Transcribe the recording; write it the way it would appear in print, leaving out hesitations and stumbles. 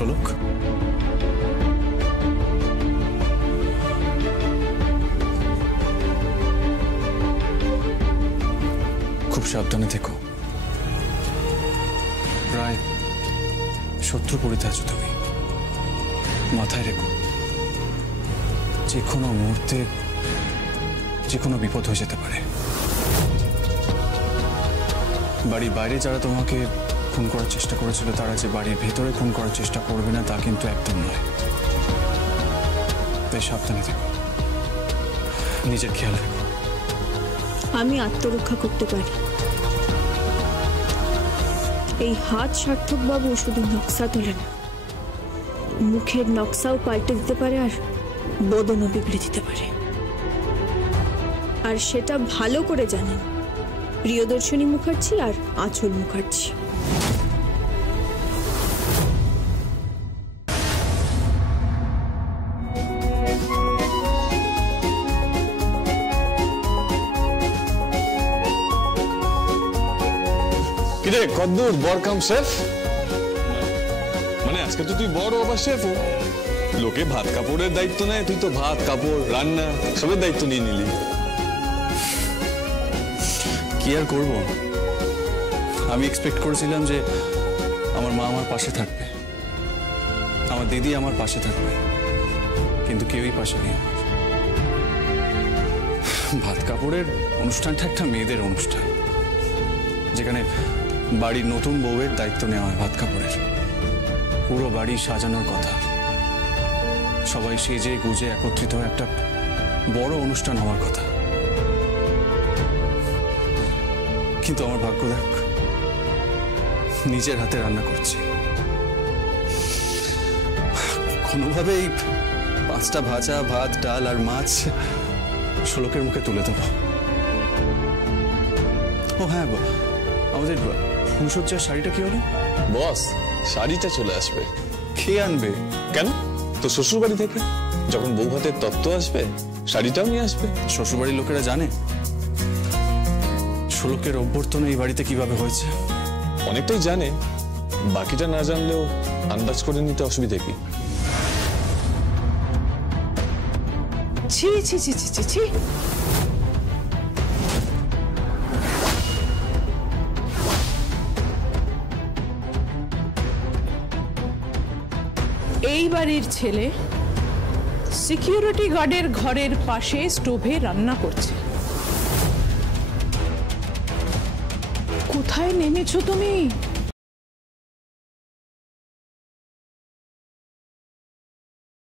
শোলক, খুব সাবধানে থেকো। প্রায় শত্রু পরিতে আছো তুমি। মাথায় রেখো, যে কোনো মুহূর্তে যে কোনো বিপদ হয়ে যেতে পারে। বাড়ির বাইরে যারা তোমাকে খুন করার চেষ্টা করেছিল, তারা যে বাড়ির ভেতরে খুন করার চেষ্টা করবে না তা কিন্তু একদম নয়। তাই সাবধানে থেকো, নিজের খেয়াল রেখো। আমি আত্মরক্ষা করতে পারি। এই হাত সার্থক বাবু শুধু নকশা তোলে না, মুখের নকশাও পাল্টে দিতে পারে, আর বদনও বিগড়ে দিতে পারে। আর সেটা ভালো করে জানেন প্রিয়দর্শনী মুখার্জি আর আঁচল মুখার্জি। কিরে কদ্দুর বর কাম শেফ? মানে আজকে তো তুই বড় আবার শেফও। লোকে ভাত কাপড়ের দায়িত্ব নেয়, তুই তো ভাত কাপড় রান্না সবের দায়িত্ব নিয়ে নিলি। কি আর করবো, আমি এক্সপেক্ট করেছিলাম যে আমার মা আমার পাশে থাকবে, আমার দিদি আমার পাশে থাকবে, কিন্তু কেউই পাশে নেই আমার। ভাত কাপড়ের অনুষ্ঠানটা একটা মেয়েদের অনুষ্ঠান, যেখানে বাড়ির নতুন বউয়ের দায়িত্ব নেওয়া হয় ভাত কাপড়ের। পুরো বাড়ি সাজানোর কথা, সবাই সেজে গুজে একত্রিত হয়ে একটা বড় অনুষ্ঠান হওয়ার কথা। কিন্তু আমার ভাগ্য দেখ, নিজের হাতে রান্না করছি। কোনোভাবেই 5টা ভাজা, ভাত, ডাল আর মাছ শোলকের মুখে তুলে দেবো। ও হ্যাঁ, আমাদের ফুলসজ্জার শাড়িটা কি হলো? বস, শাড়িটা চলে আসবে। কে আনবে? কেন? তো শ্বশুর বাড়ি থেকে যখন বউ ভাতের তত্ত্ব আসবে, শাড়িটাও নিয়ে আসবে। শ্বশুরবাড়ির লোকেরা জানে শোলকের অভ্যর্থনা এই বাড়িতে কিভাবে হয়েছে? অনেকটাই জানে, বাকিটা না জানলেও আন্দাজ করে নিতে অসুবিধা কি? ছি ছি ছি ছি ছি ছি, এই বাড়ির ছেলে সিকিউরিটি গার্ডের ঘরের পাশে স্টোভে রান্না করছে। কোথায় নেমেছো তুমি?